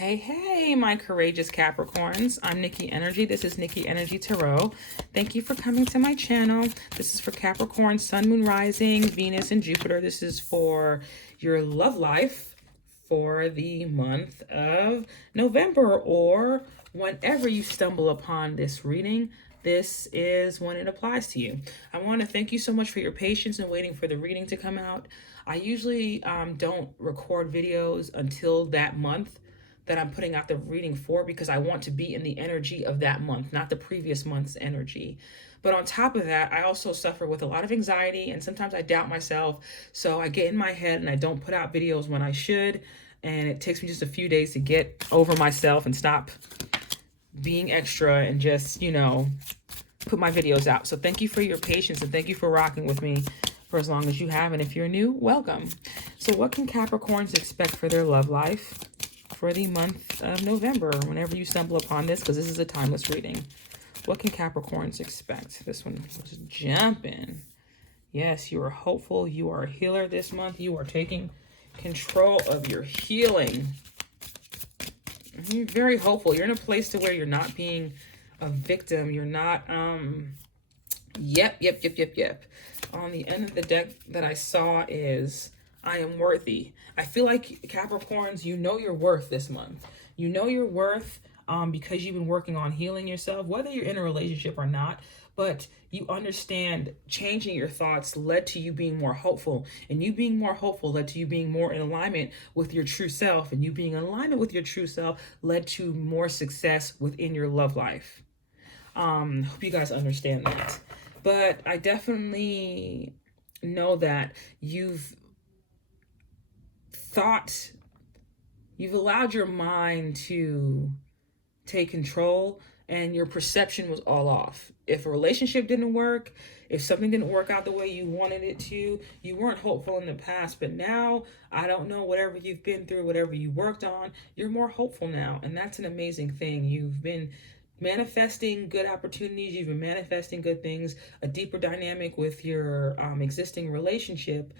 Hey, my courageous Capricorns. I'm Nikki Energy. This is Nikkienergytarot. Thank you for coming to my channel. This is for Capricorn, Sun, Moon, Rising, Venus, and Jupiter. This is for your love life for the month of November, or whenever you stumble upon this reading, this is when it applies to you. I want to thank you so much for your patience in waiting for the reading to come out. I usually don't record videos until that month that I'm putting out the reading for, because I want to be in the energy of that month, not the previous month's energy. But on top of that, I also suffer with a lot of anxiety, and sometimes I doubt myself. So I get in my head and I don't put out videos when I should. And it takes me just a few days to get over myself and stop being extra and just, put my videos out. So thank you for your patience, and thank you for rocking with me for as long as you have. And if you're new, welcome. So what can Capricorns expect for their love life for the month of November, whenever you stumble upon this, because this is a timeless reading? What can Capricorns expect? This one was jumping. Yes, you are hopeful. You are a healer this month. You are taking control of your healing. You're very hopeful. You're in a place to where you're not being a victim. You're not, yep. On the end of the deck that I saw is, I am worthy. I feel like Capricorns, you know your worth this month. You know your worth because you've been working on healing yourself, whether you're in a relationship or not. But you understand changing your thoughts led to you being more hopeful. And you being more hopeful led to you being more in alignment with your true self. And you being in alignment with your true self led to more success within your love life. Hope you guys understand that. But I definitely know that you've allowed your mind to take control, and your perception was all off. If a relationship didn't work, if something didn't work out the way you wanted it to, you weren't hopeful in the past. But now, I don't know, whatever you've been through, whatever you worked on, you're more hopeful now. And that's an amazing thing. You've been manifesting good opportunities. You've been manifesting good things, a deeper dynamic with your existing relationship.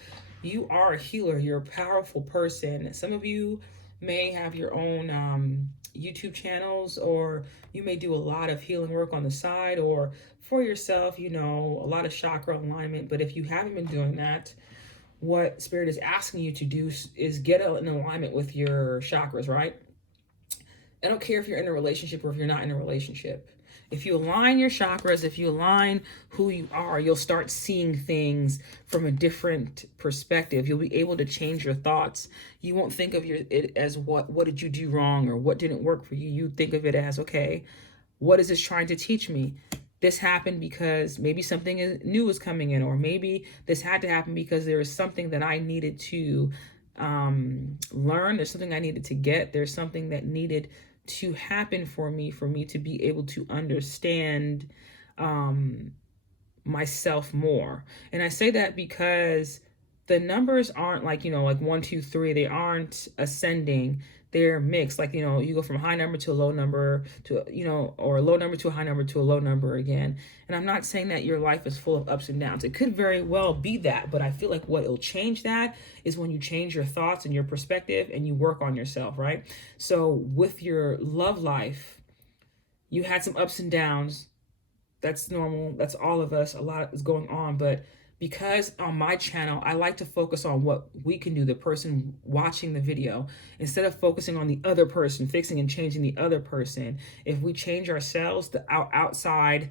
You are a healer. You're a powerful person. Some of you may have your own YouTube channels, or you may do a lot of healing work on the side or for yourself, a lot of chakra alignment. But if you haven't been doing that, what Spirit is asking you to do is get in alignment with your chakras, right? I don't care if you're in a relationship or if you're not in a relationship. If you align your chakras, if you align who you are, you'll start seeing things from a different perspective. You'll be able to change your thoughts. You won't think of it as what did you do wrong or what didn't work for you. You think of it as, okay, what is this trying to teach me? This happened because maybe something new is coming in, or maybe this had to happen because there is something that I needed to learn. There's something I needed to get. There's something that needed to happen for me to be able to understand myself more. And I say that because the numbers aren't like 1, 2, 3. They aren't ascending. They're mixed. Like, you go from a high number to a low number to, or a low number to a high number to a low number again. And I'm not saying that your life is full of ups and downs. It could very well be that, but I feel like what will change that is when you change your thoughts and your perspective and you work on yourself, right? So with your love life, you had some ups and downs. That's normal. That's all of us. A lot is going on, but because on my channel, I like to focus on what we can do, the person watching the video, instead of focusing on the other person, fixing and changing the other person. If we change ourselves, our outside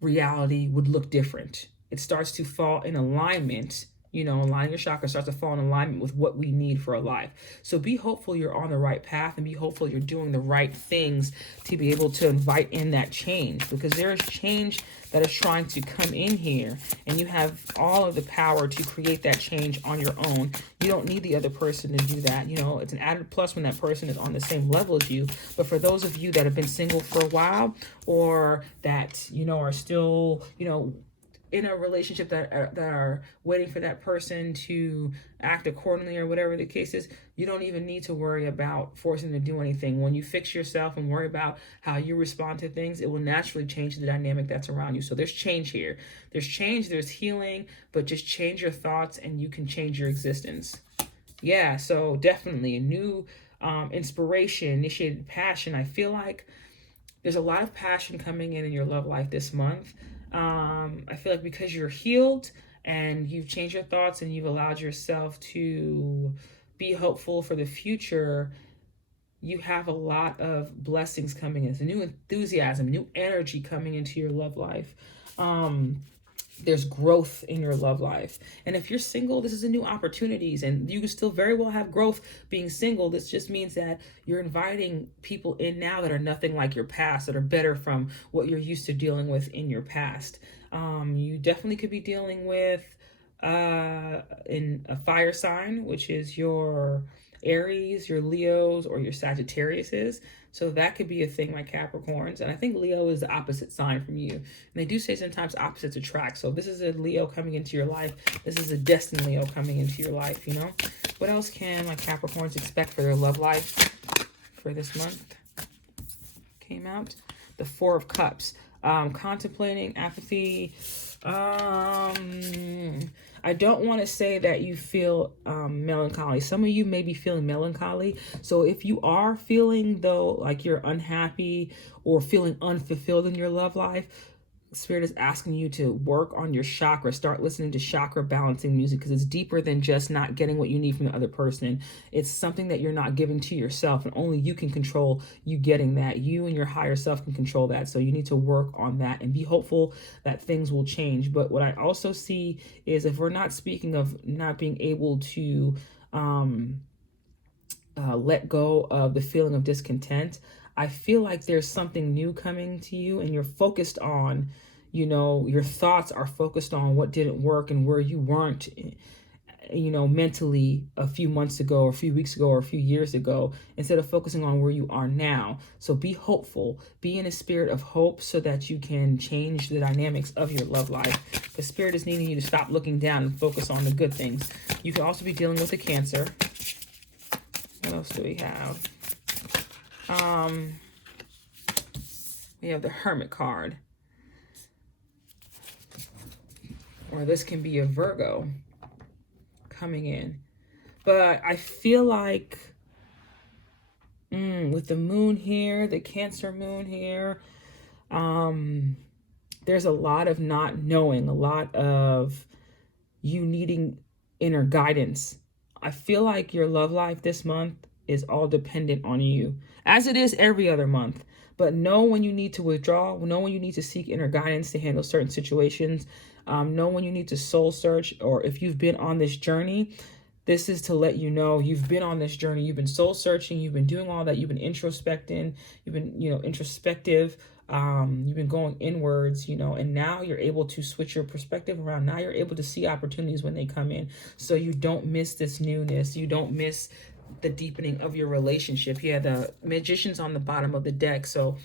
reality would look different. It starts to fall in alignment. Aligning your chakra starts to fall in alignment with what we need for a life. So be hopeful you're on the right path, and be hopeful you're doing the right things to be able to invite in that change, because there is change that is trying to come in here, and you have all of the power to create that change on your own. You don't need the other person to do that. It's an added plus when that person is on the same level as you. But for those of you that have been single for a while, or that, are still, in a relationship that are waiting for that person to act accordingly, or whatever the case is, you don't even need to worry about forcing them to do anything. When you fix yourself and worry about how you respond to things, it will naturally change the dynamic that's around you. So there's change here. There's change, there's healing, but just change your thoughts and you can change your existence. Yeah, so definitely a new inspiration, initiated passion. I feel like there's a lot of passion coming in your love life this month. I feel like because you're healed and you've changed your thoughts and you've allowed yourself to be hopeful for the future, you have a lot of blessings coming in. It's a new enthusiasm, new energy coming into your love life. There's growth in your love life. And if you're single, this is a new opportunities, and you can still very well have growth being single. This just means that you're inviting people in now that are nothing like your past, that are better from what you're used to dealing with in your past. You definitely could be dealing with in a fire sign, which is your Aries, your Leos, or your Sagittariuses. So that could be a thing, like Capricorns. And I think Leo is the opposite sign from you. And they do say sometimes opposites attract. So this is a Leo coming into your life. This is a destined Leo coming into your life, you know? What else can my Capricorns expect for their love life for this month? Came out. The Four of Cups. Contemplating, apathy. I don't want to say that you feel melancholy. Some of you may be feeling melancholy. So if you are feeling, though, like you're unhappy or feeling unfulfilled in your love life, Spirit is asking you to work on your chakra. Start listening to chakra balancing music, because it's deeper than just not getting what you need from the other person. It's something that you're not giving to yourself, and only you can control you getting that. You and your higher self can control that. So you need to work on that and be hopeful that things will change. But what I also see is, if we're not speaking of not being able to let go of the feeling of discontent, I feel like there's something new coming to you, and you're focused on, you know, your thoughts are focused on what didn't work and where you weren't, you know, mentally a few months ago or a few weeks ago or a few years ago, instead of focusing on where you are now. So be hopeful, be in a spirit of hope, so that you can change the dynamics of your love life. The Spirit is needing you to stop looking down and focus on the good things. You could also be dealing with a Cancer. What else do we have? We have the Hermit card. Or this can be a Virgo coming in. But I feel like with the moon here, the Cancer moon here, there's a lot of not knowing, a lot of you needing inner guidance. I feel like your love life this month is all dependent on you, as it is every other month. But know when you need to withdraw, know when you need to seek inner guidance to handle certain situations, know when you need to soul search, or if you've been on this journey, this is to let you know you've been on this journey. You've been soul searching, you've been doing all that, you've been introspecting, you've been, you know, introspective, you've been going inwards, you know, and now you're able to switch your perspective around. Now you're able to see opportunities when they come in, so you don't miss this newness, you don't miss the deepening of your relationship. Yeah, the Magician's on the bottom of the deck. So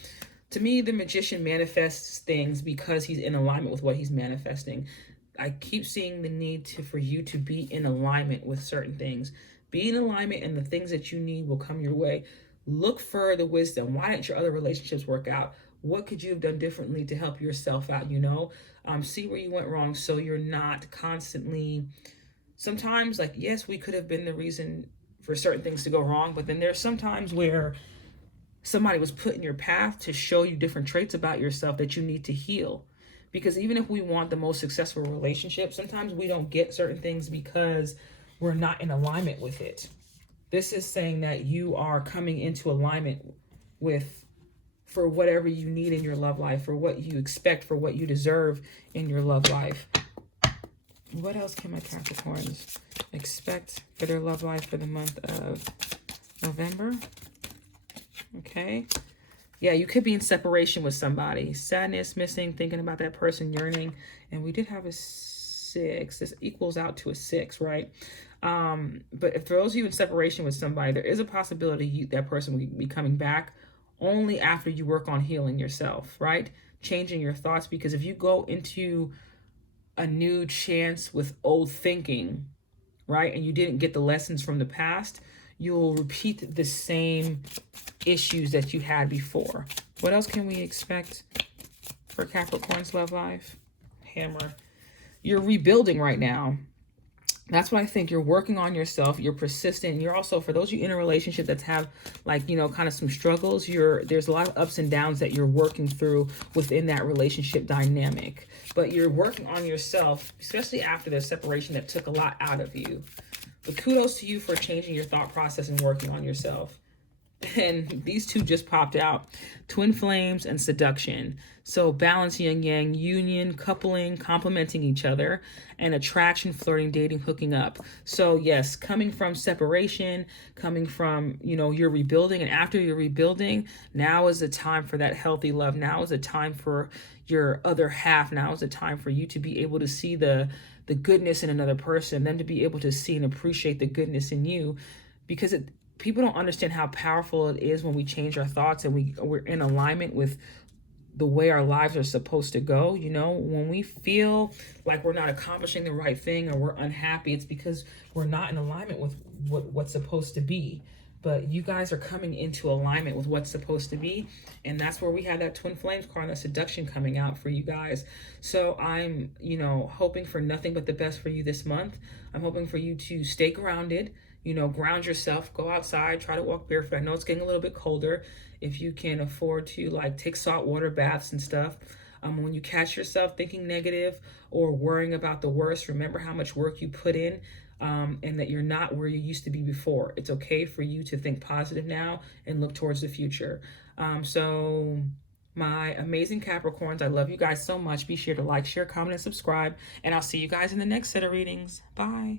to me, the Magician manifests things because he's in alignment with what he's manifesting. I keep seeing the need for you to be in alignment with certain things. Be in alignment, and the things that you need will come your way. Look for the wisdom. Why didn't your other relationships work out? What could you have done differently to help yourself out, you know? See where you went wrong, so you're not constantly... Sometimes, like, yes, we could have been the reason for certain things to go wrong, but then there's sometimes where somebody was put in your path to show you different traits about yourself that you need to heal. Because even if we want the most successful relationship, sometimes we don't get certain things because we're not in alignment with it. This is saying that you are coming into alignment with, for whatever you need in your love life, for what you expect, for what you deserve in your love life. What else can my Capricorns expect for their love life for the month of November? Okay. Yeah, you could be in separation with somebody. Sadness, missing, thinking about that person, yearning. And we did have a 6. This equals out to a 6, right? But if throws you in separation with somebody, there is a possibility that person will be coming back only after you work on healing yourself, right? Changing your thoughts. Because if you go into a new chance with old thinking, right, and you didn't get the lessons from the past, you'll repeat the same issues that you had before. What else can we expect for Capricorn's love life? Hammer. You're rebuilding right now. That's why I think you're working on yourself, you're persistent. You're also, for those of you in a relationship that have like, you know, kind of some struggles, there's a lot of ups and downs that you're working through within that relationship dynamic. But you're working on yourself, especially after the separation that took a lot out of you. But kudos to you for changing your thought process and working on yourself. And these two just popped out: twin flames and seduction. So balance, yin yang, union, coupling, complementing each other, and attraction, flirting, dating, hooking up. So yes, coming from separation, coming from, you know, you're rebuilding, and after you're rebuilding, now is the time for that healthy love. Now is the time for your other half. Now is the time for you to be able to see the goodness in another person, them to be able to see and appreciate the goodness in you, because people don't understand how powerful it is when we change our thoughts and we're in alignment with the way our lives are supposed to go. You know, when we feel like we're not accomplishing the right thing or we're unhappy, it's because we're not in alignment with what's supposed to be. But you guys are coming into alignment with what's supposed to be. And that's where we have that twin flames card and that seduction coming out for you guys. So I'm, you know, hoping for nothing but the best for you this month. I'm hoping for you to stay grounded, you know, ground yourself, go outside, try to walk barefoot. I know it's getting a little bit colder. If you can afford to like take saltwater baths and stuff. When you catch yourself thinking negative or worrying about the worst, remember how much work you put in, and that you're not where you used to be before. It's okay for you to think positive now and look towards the future. So my amazing Capricorns, I love you guys so much. Be sure to like, share, comment, and subscribe. And I'll see you guys in the next set of readings. Bye.